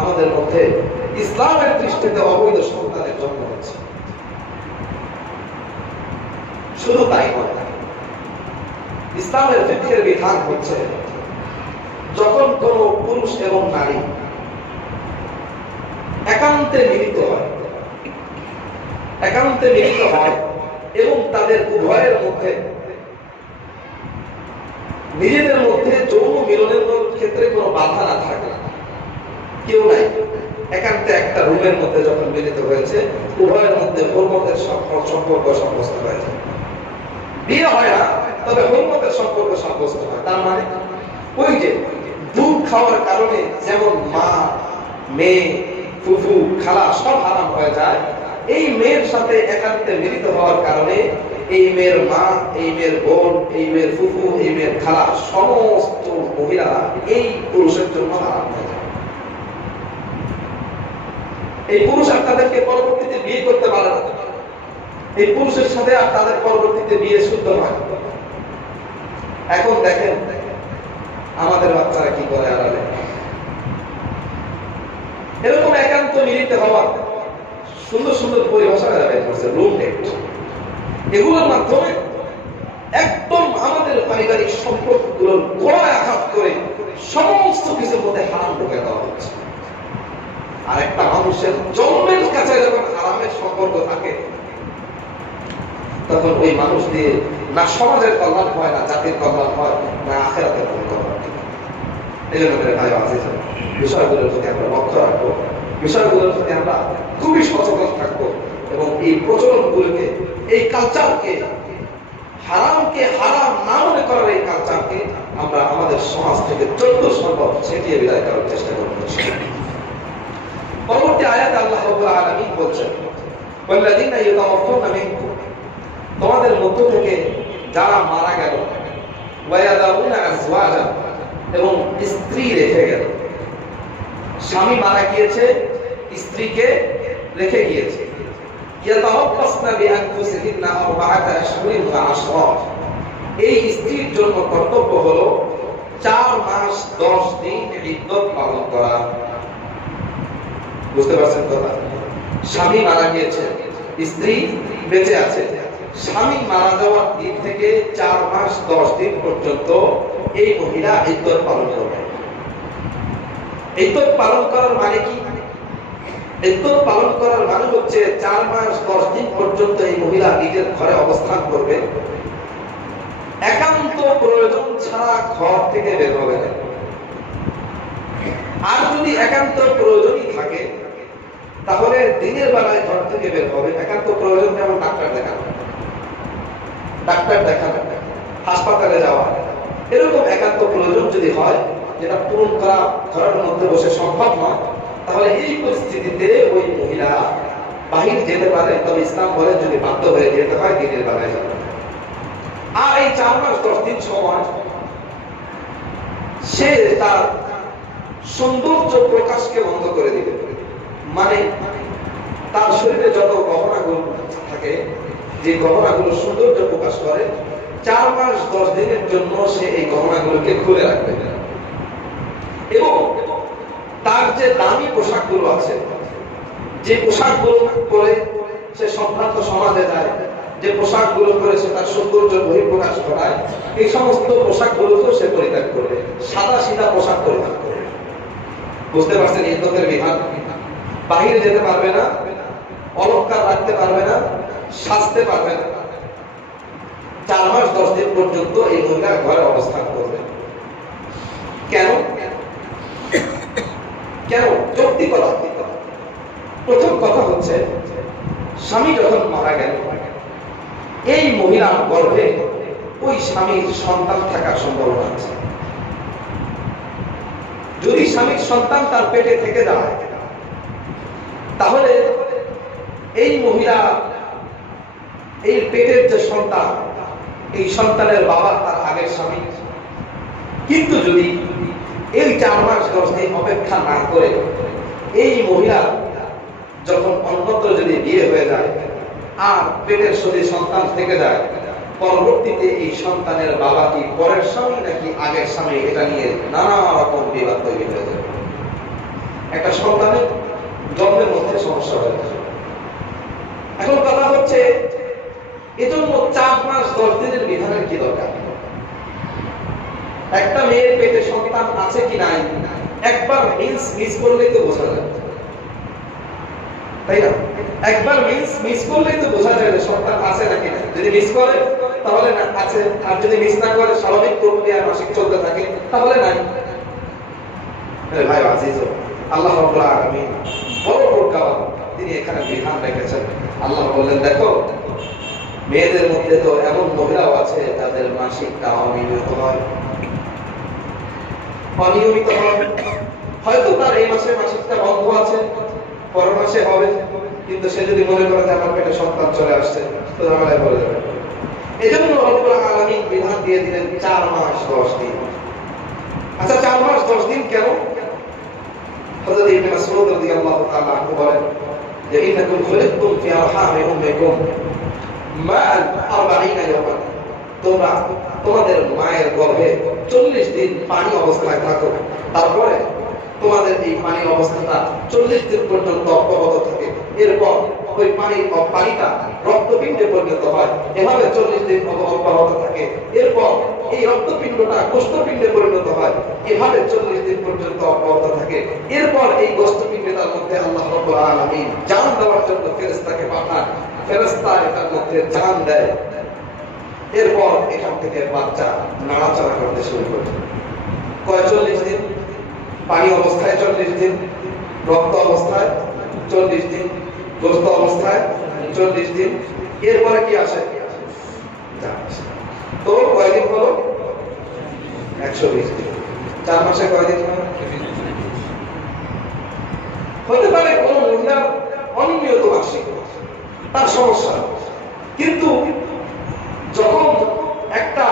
আমাদের মধ্যে ইসলামের দৃষ্টিতে অবৈধ সন্তানের জন্ম হচ্ছে। শুধু তাই নয়, ইসলামের ফিকহের বিধান হচ্ছে যখন কোন পুরুষ এবং নারী একান্তে মিলিত হয় এবং তাদের উভয়ের মধ্যে নিজেদের মধ্যে যৌন মিলনের ক্ষেত্রে কোনো বাধা না থাকে, কেউ নাই, একান্তে একটা রুমের মধ্যে যখন মিলিত হয়েছে, উভয়ের মধ্যে হরমতের সম্পর্ক সাব্যস্ত হয়েছে। বিয়ে হয় না, তবে হরমতের সম্পর্ক সাব্যস্ত হয়। তার মানে ওই যে দুধ খাওয়ার কারণে যেমন মা, মেয়ে, ফুফু, খালা সব হারাম হয়ে যায়, এই মেয়ের সাথে একান্তে মিলিত হওয়ার কারণে এই মেয়ের মা, এই মেয়ের বোন, এই মেয়ের ফুফু, এই মেয়ের খালা সমস্ত মহিলারা এই পুরুষের জন্য হারাম হয়ে যায়। এই পুরুষ আর তাদেরকে পরবর্তীতে বিয়ে করতে পারে না, এই পুরুষের সাথে আর তাদের পরবর্তীতে বিয়ে শুদ্ধ হয়। এখন দেখেন আমাদের বাচ্চারা কি করে আড়ালে, এরকম একান্ত মিলিত হওয়া সুন্দর সুন্দর পরিভাষা ব্যবহার করছে, রুম ডেট। এগুলোর মাধ্যমে একদম আমাদের পারিবারিক সম্পর্কগুলোর গোড়ায় আঘাত করে সমস্ত কিছুর মধ্যে হারাম ঢুকে দেওয়া হচ্ছে। আর একটা মানুষের জন্মের কাছে যখন হারামের সম্পর্ক থাকে, তখন ওই মানুষ দিয়ে না সমাজের কল্যাণ হয়, না জাতির কল্যাণ হয়, না আখিরাতের কল্যাণ হয়। এই জন্য ভাই আজিজ, বিষয়গুলোর প্রতি আমরা লক্ষ্য রাখবো, বিষয়গুলোর প্রতি আমরা খুবই সচেতন থাকবো এবং এই প্রচলনগুলোকে, এই কালচারকে, হারামকে হারাম না মনে করার এই কালচারকে আমরা আমাদের সমাজ থেকে যত সম্ভব ছেটিয়ে বিদায় করার চেষ্টা করব। পরবর্তী আয়াতে আল্লাহ রাব্বুল আলামিন বলছেন, ওয়াল্লাযীনা ইয়াতাওয়াফাউনা মিনকুম, তোমাদের মধ্য থেকে যারা মারা গেল, ওয়া ইয়াযাউনা আজওয়াজা, এবং স্ত্রী রেখে গেল। স্বামী মারা গিয়েছে, স্ত্রীকে রেখে গিয়েছে। ইয়াতাওয়াফাসনা বিআনফুসিহিন্না আরবাআতা আশহুরিন ওয়া আশরা, এই স্ত্রীর জন্য কর্তব্য হলো 4 মাস 10 দিন ইদ্দত পালন করা। বুঝতে পারছেন কথা? স্বামী মারা গিয়েছে, স্ত্রী বেঁচে আছে। স্বামী মারা যাওয়ার দিন থেকে 4 মাস 10 দিন পর্যন্ত এই মহিলা ইদ্দত পালন করবে। ইদ্দত পালন করার মানে কি? ইদ্দত পালন করার মানে হচ্ছে 4 মাস 10 দিন পর্যন্ত এই মহিলা নিজের ঘরে অবস্থান করবে, একান্ত প্রয়োজন ছাড়া ঘর থেকে বের হবে না। আর যদি একান্ত প্রয়োজনই থাকে তাহলে দিনের বেলায় ঘর থেকে বের হবে। একান্ত প্রয়োজন যেমন ডাক্তার দেখানো, হাসপাতালে যাওয়া, এরকম একান্ত প্রয়োজন যদি হয় যেটা পূরণ করা ঘরের মধ্যে বসে সম্ভব নয়, তাহলে এই পরিস্থিতিতে ওই মহিলা বাহির যেতে পারে। তবে ইসলাম বলে যদি বাধ্য হয়ে যেতে হয় দিনের বেলায় যাবে। আর এই 4 মাস 10 দিন সময় সে তার সৌন্দর্য প্রকাশকে বন্ধ করে দিবে। মানে তার শরীরে যত গহনাগুলো থাকে, যে গহনাগুলো সৌন্দর্য প্রকাশ করে, 4 মাস 10 দিনের জন্য সে এই গহনাগুলোকে খুলে রাখবে। এবং তার যে দামি পোশাকগুলো আছে, যে পোশাকগুলো পরে সে সম্ভ্রান্ত সমাজে যায়, যে পোশাকগুলো পরে সে তার সৌন্দর্য বহিঃপ্রকাশ ঘটায়, এই সমস্ত পোশাকগুলোকেও সে পরিত্যাগ করবে। সাদা সিধা পোশাক পরিধান করবে। বুঝতে পারছেন ইদ্দতের বিধান? বাহিরে যেতে পারবে না, অলংকার রাখতে পারবে না, সাজতে পারবে না। 4 মাস 10 দিন পর্যন্ত এই মহিলা ঘরে অবস্থান করবে। কেন? যৌক্তিকতা। প্রথম কথা হচ্ছে, স্বামী যখন মারা গেল, এই মহিলার গর্ভে ওই স্বামীর সন্তান থাকার সম্ভাবনা আছে। যদি স্বামীর সন্তান তার পেটে থেকে যায়, তাহলে এই মহিলা, এই পেটের যে সন্তান, এই সন্তানের বাবা তার আগের স্বামী। কিন্তু যদি এই 4 মাস 10 দিন অপেক্ষা না করে এই মহিলা যখন অন্যত্র যদি বিয়ে হয়ে যায় আর পেটের যদি সন্তান থেকে যায়, পরবর্তীতে এই সন্তানের বাবা কি পরের স্বামী নাকি আগের স্বামী, এটা নিয়ে নানা রকম বিবাদ তৈরি হয়ে যাবে। একটা সন্তানের জন্মের মধ্যে সমস্যা হয়ে যাবে। এখন কথা হচ্ছে, এজন্য 4 মাস 10 দিনের বিধানের কি দরকার? একটা মেয়ের পেটে সন্তান আছে কি নাই একবার মিস করলেই তো বোঝা যায়, তাই না? একবার মিস করলেই তো বোঝা যায় যে সন্তান আছে নাকি না। যদি মিস করে তাহলে না আছে, আর যদি মিস না করে স্বাভাবিক প্রক্রিয়া মাসিক চলতে থাকে তাহলে নাই। ভাই আজিজ, আল্লাহ রাব্বুল আলামিন বড় প্রজ্ঞাবান, তিনি এখানে বিধান রেখেছেন। আল্লাহ বললেন, দেখো মেয়েদের মধ্যে তো এমন মহিলাও আছে যাদের মাসিকটা অনিয়মিত হয়। হয়তো তার এই মাসে মাসিকটা বন্ধ আছে, পরের মাসে হবে, কিন্তু সে যদি মনে করে যে আমার পেটে সন্তান চলে আসছে, তো ঝামেলায় পড়ে যাবে। এজন্য রব্বুল আলামিন বিধান দিয়ে দিলেন 4 মাস 10 দিন। আচ্ছা, 4 মাস 10 দিন কেন? হযরত ইবনে মাসউদ রাদিয়াল্লাহু তাআলা আনহু বলেন যে ইন্নাকুম খুলিকতুম ফি আরহামি উম্মিকুম মা 40 ইয়াওমান, তোমরা তোমাদের মায়ের গর্ভে 40 দিন পানি অবস্থায় থাকো, তারপরে তোমাদের এই পানি অবস্থাটা 40 দিন পর্যন্ত অব্যাহত থাকে। এরপর ওই পানিটা রক্তপিণ্ডে পরিণত হয়, এভাবে 40 দিন অব্যাহত থাকে। এরপর এই রক্তপিণ্ডটা গোশতপিণ্ডে পরিণত হয়, এভাবে 40 দিন পর্যন্ত অব্যাহত থাকে। এরপর এই গোশতপিণ্ডের মধ্যে আল্লাহ রাব্বুল আলামিন জান দেওয়ার জন্য ফেরেশতাকে পাঠান, ফেরেশতা এটার মধ্যে জান দেয়। এরপর এখান থেকে বাচ্চা নাড়াচাড়া করতে শুরু করে। কয় 40 দিন? পানি অবস্থায় 40 দিন, রক্ত অবস্থায় 40 দিন, গোশত অবস্থায় 40 দিন। এরপরে কি আসে? তো কয়দিন হলো? 120 দিন। 4 মাসে কয়দিন হয়? হতে পারে কোন মহিলার অনিয়মিত মাসিক, তার সমস্যা। কিন্তু যখন একটা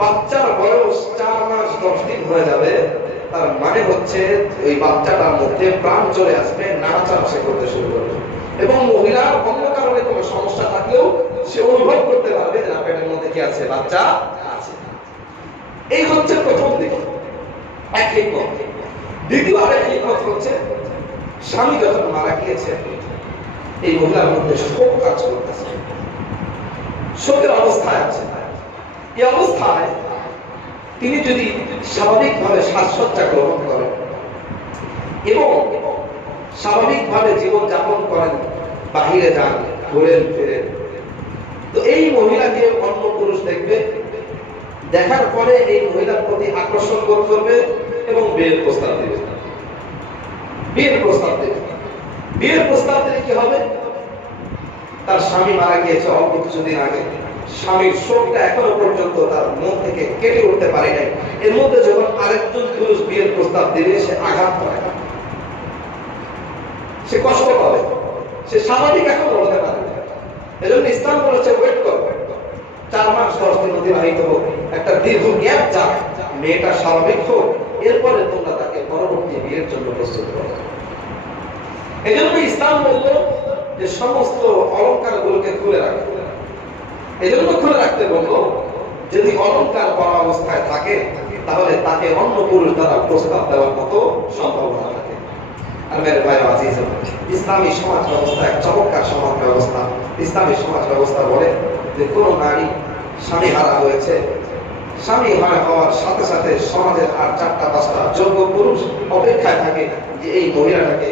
বাচ্চার বয়স 4 মাস 10 দিন হয়ে যাবে, তার মানে হচ্ছে ওই বাচ্চাটার মধ্যে প্রাণ চলে আসবে, নাড়াচাড়া সে করতে শুরু করবে, এবং মহিলার অন্য কারণে কোনো সমস্যা থাকলেও সে অনুভব করতে পারবে যে পেটের মধ্যে কি আছে, বাচ্চা আছে। এই হচ্ছে প্রথম দিক, এক হিকমত। দ্বিতীয় আরেক হিকমত হচ্ছে, স্বামী যখন মারা গিয়েছে এই মহিলার মধ্যে শোক কাজ করতেছে, শোকের অবস্থায় আছে। এই অবস্থায় তিনি যদি স্বাভাবিকভাবে সাজসজ্জা গ্রহণ করেন এবং স্বাভাবিকভাবে জীবন যাপন করেন, বাহিরে যান, ঘুরেন ফিরেন, তো এই মহিলাকে অন্য পুরুষ দেখবে, দেখার পরে এই মহিলার প্রতি আকর্ষণ বোধ করবে এবং বিয়ের প্রস্তাব দেবে। বিয়ের প্রস্তাব দেবে। বিয়ের প্রস্তাব দিলে কি হবে? তার স্বামী মারা গিয়েছে অল্প কিছুদিন আগে, স্বামীর শোকটা এখনো পর্যন্ত তার মন থেকে কেটে উঠতে পারে নাই। এর মধ্যে যখন আরেকজন পুরুষ বিয়ের প্রস্তাব দেবে, সে আঘাত পায়, সে কষ্ট পাবে, সে স্বাভাবিক এখন বলতে পারে। এজন্য ইসলাম বলেছে ওয়েট করো, 4 মাস 10 দিন অতিবাহিত হোক, একটা দীর্ঘ গ্যাপ যাক, মেয়েটা স্বাভাবিক হোক, এরপরে তোমরা তাকে পরবর্তী বিয়ের জন্য প্রস্তুত করো। এজন্য ইসলাম বলল যে সমস্ত অলংকার গুলোকে খুলে রাখো। এজন্য খুলে রাখতে বললো, যদি অলংকার পরা অবস্থায় থাকে তাহলে তাকে অন্য পুরুষ দ্বারা প্রস্তাব দেওয়ার মতো সম্ভাবনা থাকে। আর মেরে ভাই আজিজ, ইসলামী সমাজ ব্যবস্থা এক চমৎকার সমাজ ব্যবস্থা। ইসলামী সমাজ ব্যবস্থা বলে যে কোন নারী স্বামী হারা হয়েছে, স্বামী হওয়ার সাথে সাথে সমাজের আর 4-5টা যোগ্য পুরুষ অপেক্ষায় থাকে যে এই মহিলাটাকে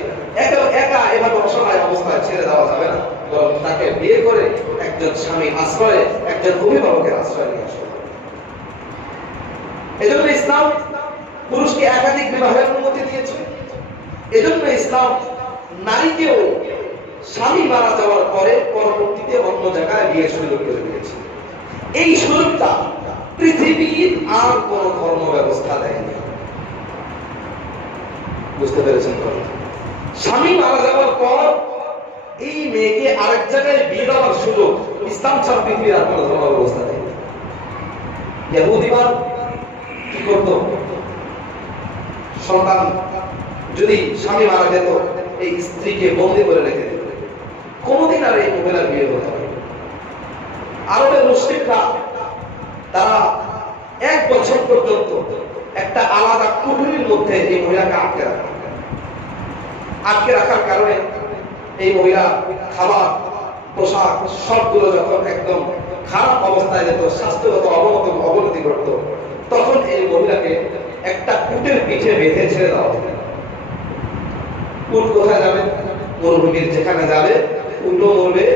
একা এভাবে অসহায় অবস্থায় ছেড়ে দেওয়া যাবে না, বরং তাকে বিয়ে করে একজন স্বামী আশ্রয়ে, একজন অভিভাবকের আশ্রয় নিয়ে আসবে। এজন্য ইসলাম পুরুষকে একাধিক বিবাহের অনুমতি দিয়েছে। এজন্য ইসলাম নারীকেও স্বামী মারা যাওয়ার পরে পরবর্তীতে অন্য জায়গায় বিয়ের সুযোগ করে দিয়েছে। এই সুযোগটা পৃথিবীর আর কোন ধর্ম ব্যবস্থা দেয়নি। বুঝতে পেরেছেন? স্বামী মারা যাওয়ার পর এই মেয়েকে আরেক জায়গায় বিয়ে দেওয়ার সুযোগ ইসলাম ছাড়া পৃথিবীর আর কোন ধর্ম ব্যবস্থা নেই। ইহুদিরা কি করত? সন্তান যদি স্বামী মারা যেত, এই স্ত্রীকে বন্দী করে রেখে দিত, কোনদিন আর এই মহিলার বিয়ে হতো না। আরবের মুশরিকরা তারা 1 বছর পর্যন্ত একটা আলাদা কুঠুরির মধ্যে এই মহিলাকে আটকে রাখে। আটকে রাখার কারণে এই মহিলা খাবার, পোশাক সবগুলো যখন একদম খারাপ অবস্থায় যেত, স্বাস্থ্যগত অবনতি ঘটত, তখন এই মহিলাকে একটা উটের পিঠে বেঁধে ছেড়ে দেওয়া হতো। উট কোথায় যাবে? মরুভূমির যেখানে যাবে, উটও মরবে।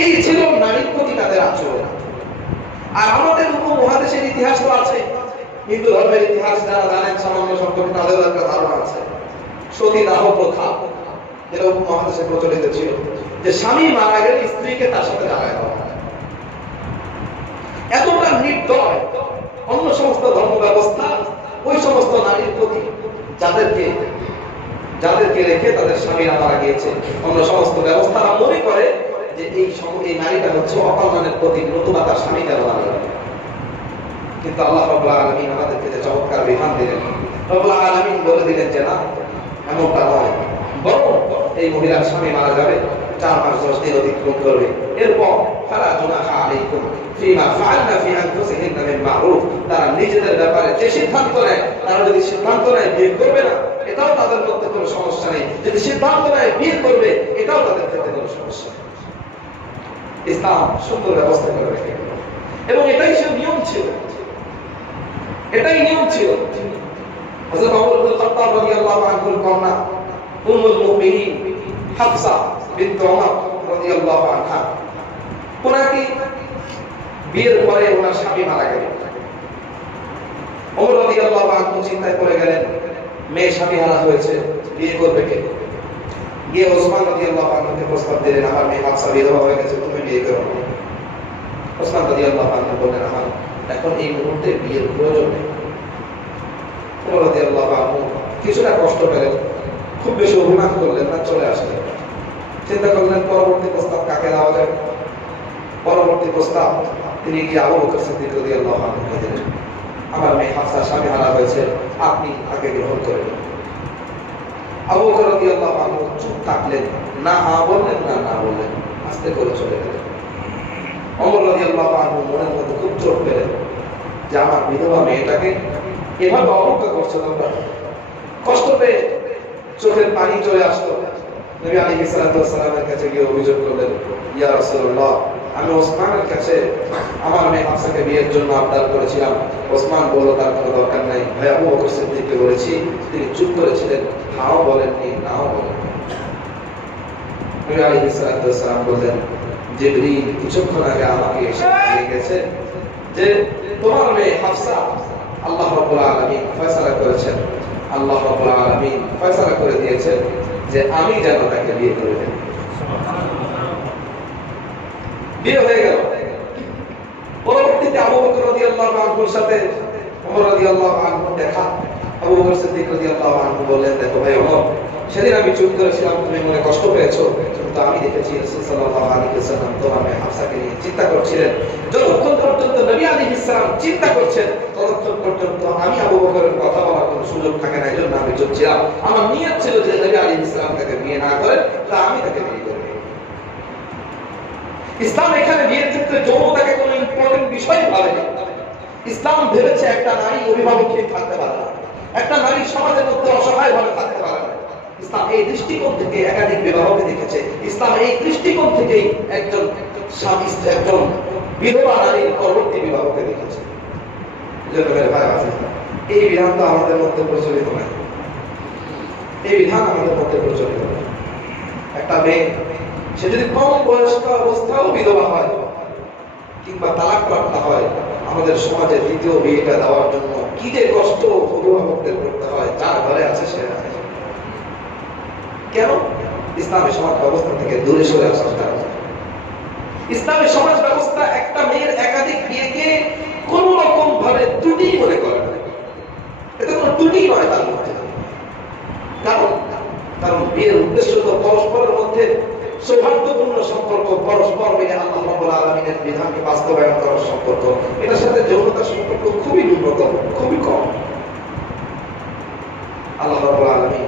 এই ছিল নারীর প্রতি তাদের আচরণ। আর আমাদের উপমহাদেশের ইতিহাস তো আছে, হিন্দু ধর্মের ইতিহাস যারা জানেন সামান্য সম্পর্কে তাদেরও একটা ধারণা আছে। সতীদাহ প্রথা যেটা উপমহাদেশে প্রচলিত ছিল, যে স্বামী মারা গেলে স্ত্রীকে তার সাথে জ্বালায় দেওয়া। এতটা নির্দয় অন্য সমস্ত ধর্ম ব্যবস্থা ওই সমস্ত নারীর প্রতি যাদেরকে রেখে তাদের স্বামীরা মারা গিয়েছে, অন্য সমস্ত ব্যবস্থারা মনে করে যে এই নারীটা হচ্ছে অকল্যাণের প্রতীক, নতুবা তার স্বামী কেন মারা যাবে। কিন্তু আল্লাহ রাব্বুল আলামিন আমাদেরকে যে চমৎকার বিধান দিলেন, রাব্বুল আলামিন বলে দিলেন যে না, এমনটা নয়, বরং এই মহিলার স্বামী মারা যাবে, 4 মাস 10 দিন অতিক্রম করবে, এরপর ফালা জুনাহা আলাইকুম ফিমা ফাআলনা ফি আনফুসিহিন্না মিন মা'রুফ, তারা নিজেদের ব্যাপারে যে সিদ্ধান্ত নেয়, তারা যদি সিদ্ধান্ত নেয় বিয়ে করবে না, এটাও তাদের মধ্যে কোনো সমস্যা নেই। যদি সিদ্ধান্ত নেয় বিয়ে করবে, এটাও তাদের ক্ষেত্রে কোনো সমস্যা নেই। ইসলাম সুন্দর ব্যবস্থা করে রেখে, এবং এটাই সে নিয়ম ছিল, এটাই নিয়ম ছিল। হযরত ওমর ইবনে খাত্তাব রাদিয়াল্লাহু আনহুর কন্যা উম্মুল মুমিনিন হাফসা বিনত ওমর রাদিয়াল্লাহু আনহা, ওনাকে বিয়ের পরে ওনার স্বামী মারা গেল। ওমর রাদিয়াল্লাহু আনহু চিন্তায় পড়ে গেলেন, মেয়ে স্বামী হারা হয়েছে, বিয়ে করবে কে? গিয়ে ওসমান রাদিয়াল্লাহু আনহুকে প্রস্তাব দিলেন, আমার মেয়ে হাফসা বিধবা হয়ে গেছে, তুমি বিয়ে করো। ওসমান রাদিয়াল্লাহু আনহু বললেন, আমার এখন এই মুহূর্তে বিয়ের প্রয়োজন নেই। ওমর রাদিয়াল্লাহু আনহু কিছুটা কষ্ট পেলেন, খুব বেশি অভিমান করলেন না, চলে আসলেন। চিন্তা করলেন পরবর্তী প্রস্তাব কাকে দেওয়া যায়। পরবর্তী প্রস্তাব তিনি গিয়ে আবু বকর সিদ্দিক রাদিয়াল্লাহু আনহুকে দিলেন, আমার মেয়ে হাফসা স্বামী হারা হয়েছে, আপনি তাকে গ্রহণ করে নিন। আবু বকর রাদিয়াল্লাহু আনহু চুপ থাকলেন, না হা বললেন না না বললেন, আস্তে করে চলে গেলেন। ওমর রাদিয়াল্লাহু আনহু মনের মধ্যে খুব চোট পেলেন যে আমার বিধবা মেয়েটাকে এভাবে অবজ্ঞা করছে তোমরা। কষ্ট পেয়ে চোখের পানি চলে আসলো। নবী আলাইহিস সালাতু ওয়াস সালামের কাছে গিয়ে অভিযোগ করলেন, ইয়া রাসূলুল্লাহ, আমি ওসমানের কাছে আমার মেয়ে হাফসাকে বিয়ের জন্য আবদার করেছিলাম। ওসমান বলল তার কোনো দরকার নাই। ভাই আবু বকর সিদ্দিককে বলেছি, তিনি চুপ করেছিলেন, হাও বলেননি নাও বলেননি। নবী আলাইহিস সালাতু ওয়াস সালাম বললেন, জিবরীল কিছুক্ষণ আগে আমাকে এসে দিয়ে গেছে যে তোমার মেয়ে হাফসা আল্লাহ রাব্বুল আলামিন ফয়সালা করেছেন, আল্লাহ রাব্বুল আলামিন ফয়সালা করে দিয়েছেন যে আমি যেন তাকে বিয়ে করে দেই। বিয়ে হয়ে গেল। পরবর্তীতে আবু বকর রাদিয়াল্লাহু আনহুর সাথে ওমর রাদিয়াল্লাহু আনহু দেখা। আবু বকর সিদ্দিক রাদিয়াল্লাহু আনহু বললেন, দেখো ভাই ওমর, সেদিন আমি চুপ করেছিলাম, তুমি মনে কষ্ট পেয়েছো, কিন্তু আমি দেখেছি রাসূল সাল্লাল্লাহু আলাইহি ওয়াসাল্লাম তোমার মেয়ে হাফসাকে নিয়ে চিন্তা করছিলেন। যতক্ষণ পর্যন্ত নবী আলাইহিস সালাম চিন্তা করছেন, ততক্ষণ পর্যন্ত আমি আবু বকরের কথা বলার কোনো সুযোগ থাকে না, এজন্য আমি চুপ ছিলাম। আমার নিয়ত ছিল যে নবী আলাইহিস সালাম তাকে বিয়ে না করেন, তা আমি তাকে বিয়ে করব। ইসলাম এখানে বিয়ের ক্ষেত্রে যৌনতাকে কোনো ইম্পর্টেন্ট বিষয় ভাবে না। ইসলাম ভেবেছে একটা নারী অভিভাবকহীন থাকতে পারে না, একটা নারী সমাজের মধ্যে অসহায় ভাবে থাকতে পারে না। ইসলাম এই দৃষ্টিকোণ থেকে একাধিক বিবাহকে দেখেছে। ইসলাম এই দৃষ্টিকোণ থেকেই একজন স্বামী একজন বিধবা নারীর পরবর্তী বিবাহকে দেখেছে। এই বিধান তো আমাদের মধ্যে প্রচলিত নয়। এই বিধান আমাদের মধ্যে প্রচলিত নয়। একটা মেয়ে সে যদি কম বয়স্ক অবস্থাও বিধবা হয় কিংবা তালাকপ্রাপ্ত হয়, আমাদের সমাজে দ্বিতীয় বিয়েটা দেওয়ার জন্য কি যে কষ্ট অভিভাবকদের করতে হয়, যার ঘরে আছে সে জানে। কেন? ইসলামী সমাজ ব্যবস্থা থেকে দূরে সরে আসার কারণে। ইসলামী সমাজ ব্যবস্থা একটা মেয়ের একাধিক বিয়েকে কোন রকম ভাবে ত্রুটি মনে করে না। এটা কোনো ত্রুটি নয় তার মধ্যে। কারণ বিয়ের উদ্দেশ্য তো পরস্পরের মধ্যে সৌহার্দ্যপূর্ণ সম্পর্ক, পরস্পর মিলে আল্লাহ রাব্বুল আলামিনের বিধানকে বাস্তবায়ন করার সম্পর্ক। এটার সাথে যৌনতার সম্পর্ক খুবই ন্যূনতম, খুবই কম। আল্লাহ রাব্বুল আলামিন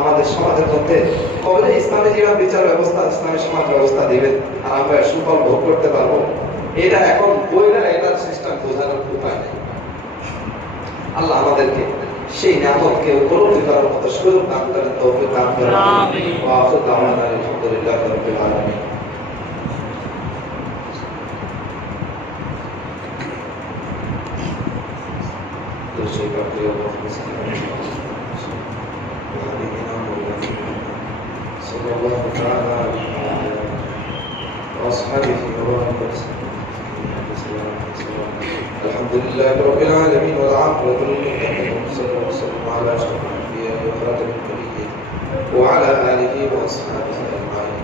আমাদের সমাজের মধ্যে কবে ইসলামী জীবন বিচার ব্যবস্থা, ইসলামী সমাজ ব্যবস্থা দিবেন আর আমরা সুফল ভোগ করতে পারবো, এটা এখন বইরা এটার সিস্টেম বোঝানোর উপায় নেই। আল্লাহ আমাদেরকে সেই নিয়ামতকে উপলব্ধি করার মতো সুযোগ দান করেন, তৌফিক দান করেন। আমিন। ওয়া আখিরু দাওয়ানা আলহামদুলিল্লাহি রাব্বিল আলামিন। صلى الله تعالى عليه وأصحابه وبارك وسلم. الحمد لله رب العالمين والعاقبة للمتقين، وصلى الله وسلم على أشرف الأنبياء وخاتم النبيين وعلى آله وأصحابه أجمعين.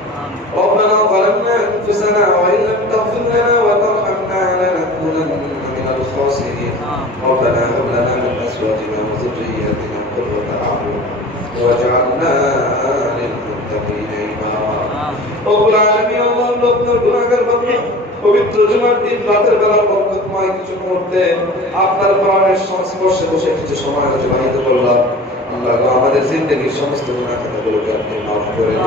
ربنا ظلمنا أنفسنا وإن لم تغفر لنا وترحمنا لنكونن من الخاسرين. ربنا هب لنا من أزواجنا وذرياتنا قرة أعين واجعلنا للمتقين إماما. رب العالمين اللهم আপনার গুনাহগার বান্দা পবিত্র জুমার দিন রাতের বেলা বরকতময় কিছু মুহূর্তে আপনার কোরআনের সংস্পর্শে বসে কিছু সময় অতিবাহিত করলাম। আল্লাহ আমাদের জিন্দেগীর সমস্ত গুনাহ খাতাগুলোকে আপনি মাফ করে দিন।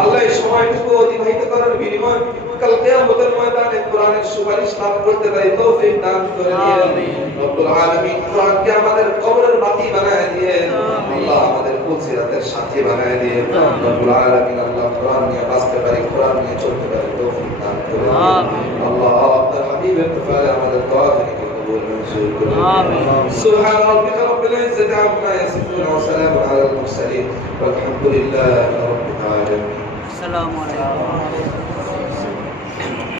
আল্লাহ এই সময়টুকু অতিবাহিত করার বিনিময়ে কাল কিয়ামতের ময়দানে কোরআনের সুপারিশ লাভ করতে পারি তৌফিক দান করে দিন। রব্বুল আলামিন কোরআনকে আমাদের কবরের বাতি বানায় দিয়েন। আল্লাহ আমাদের কুলসিরাতের সাথী বানায় দিয়েন। রব্বুল আলামিন আল্লাহ কোরআন নিয়ে বাঁচতে পারি, কোরআন নিয়ে চলতে পারি তৌফিক দান করে দিন। আল্লাহ আপনার হাবিবের তোফালে আমাদের দোয়া থেকে কবুল মঞ্জুর করুন। সুবহান রাব্বিকা রাব্বিল ইজ্জাতি আম্মা ইয়াসিফুন ওয়া সালামুন আলাল মুরসালিন ওয়ালহামদুলিল্লাহি রাব্বিল আলামিন। আসসালামু আলাইকুম।